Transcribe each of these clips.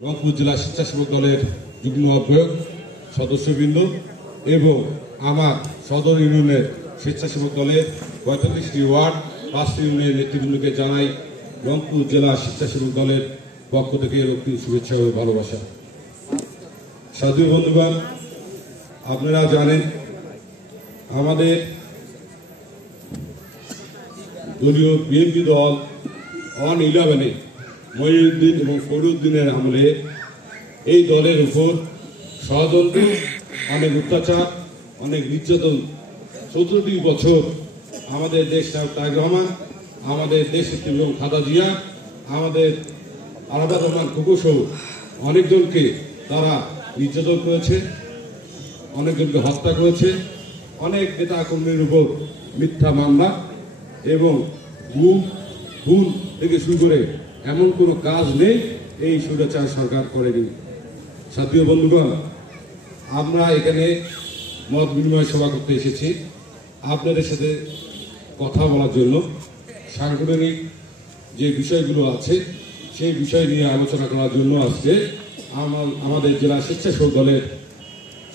রংপুর জেলা স্বেচ্ছাসেবক দলের যুগ্ম আহ্বায়ক সদস্যবৃন্দ এবং আমার সদর ইউনিয়নের স্বেচ্ছাসেবক দলের ৪৫টি ওয়ার্ড ৫টি ইউনিয়নের নেতৃবৃন্দকে জানাই রংপুর জেলা স্বেচ্ছাসেবক দলের পক্ষ থেকে রক্তিম শুভেচ্ছা ও ভালোবাসা। সাধু বন্ধুগণ, আপনারা জানেন আমাদের দলীয় বিএনপি দল 11 মহিউদ্দিন এবং ফরিউদ্দিনের আমলে এই দলের উপর ষড়যন্ত্র, অনেক অত্যাচার, অনেক নির্যাতন ১৪টি বছর আমাদের দেশ তারেক রহমান, আমাদের দেশ এবং খালেদা জিয়া, আমাদের আরাফাত রহমান খোকন সহ অনেকজনকে তারা নির্যাতন করেছে, অনেকজনকে হত্যা করেছে, অনেক নেতা কর্মীর উপর মিথ্যা মামলা এবং খুন থেকে শুরু করে এমন কোনো কাজ নেই এই স্বৈরাচার সরকার করেনি। সাথীয় বন্ধুগণ, আমরা এখানে মত বিনিময় সভা করতে এসেছি আপনাদের সাথে কথা বলার জন্য। সাংগঠনিক যে বিষয়গুলো আছে সেই বিষয় নিয়ে আলোচনা করার জন্য আজকে আমাদের জেলা স্বেচ্ছাসেবক দলের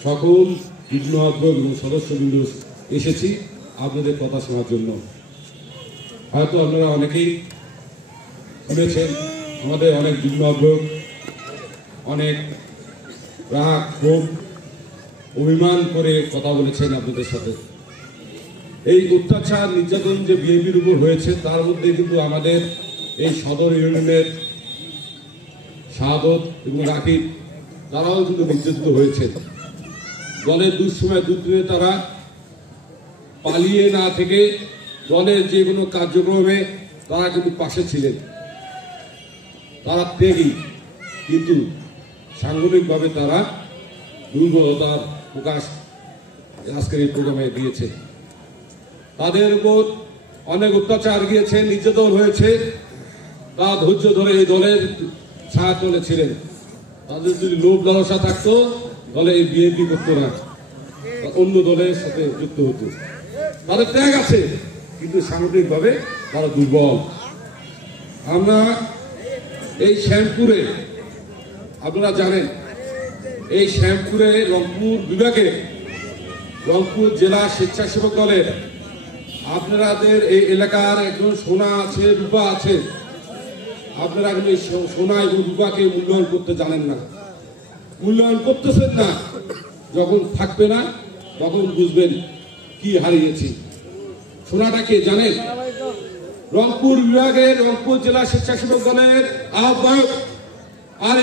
সকল যুগ্ম আহ্বায়ক এবং সদস্যবৃন্দ এসেছি আপনাদের কথা শোনার জন্য। হয়তো আপনারা অনেকেই শুনেছেন আমাদের অনেক যুগ্ম আহ্বায়ক অনেক রাগ, ক্ষোভ, অভিমান করে কথা বলেছেন আপনাদের সাথে। এই অত্যাচার নির্যাতন যে বিএনপির উপর হয়েছে তার মধ্যে কিন্তু আমাদের এই সদর ইউনিয়নের শাহাদত এবং রাকিব তারাও কিন্তু নির্যাতিত হয়েছে। দলের দুঃসময় দুদিনে তারা পালিয়ে না থেকে দলের যে কোনো কার্যক্রমে তারা কিন্তু পাশে ছিলেন, তারা ত্যাগী, কিন্তু সাংগঠনিকভাবে তারা দুর্বলতার প্রকাশ আজকের এই প্রোগ্রামে দিয়েছে। তাদের উপর অনেক অত্যাচার গিয়েছে, নির্যাতন হয়েছে, তা ধৈর্য ধরে এই দলের ছায়াতলে ছিলেন। তাদের যদি লোভ লালসা থাকতো দলে এই বিএনপি করতো না, অন্য দলের সাথে যুক্ত হতো। তাদের ত্যাগ আছে কিন্তু সাংগঠনিকভাবে তারা দুর্বল। আমরা এই শ্যামপুরে, আপনারা জানেন এই শ্যামপুরে রংপুর বিভাগে রংপুর জেলা স্বেচ্ছাসেবক দলের আপনাদের এই এলাকার একজন সোনা আছে, রূপা আছে, আপনারা কিন্তু এই সোনা এবং রূপাকে মূল্যায়ন করতে জানেন না, মূল্যায়ন করতেছেন না। যখন থাকবে না তখন বুঝবেন কি হারিয়েছি। সোনাটা কে জানেন? রংপুর বিভাগের রংপুর জেলা স্বেচ্ছাসেবক দলের আহ্বায়ক আর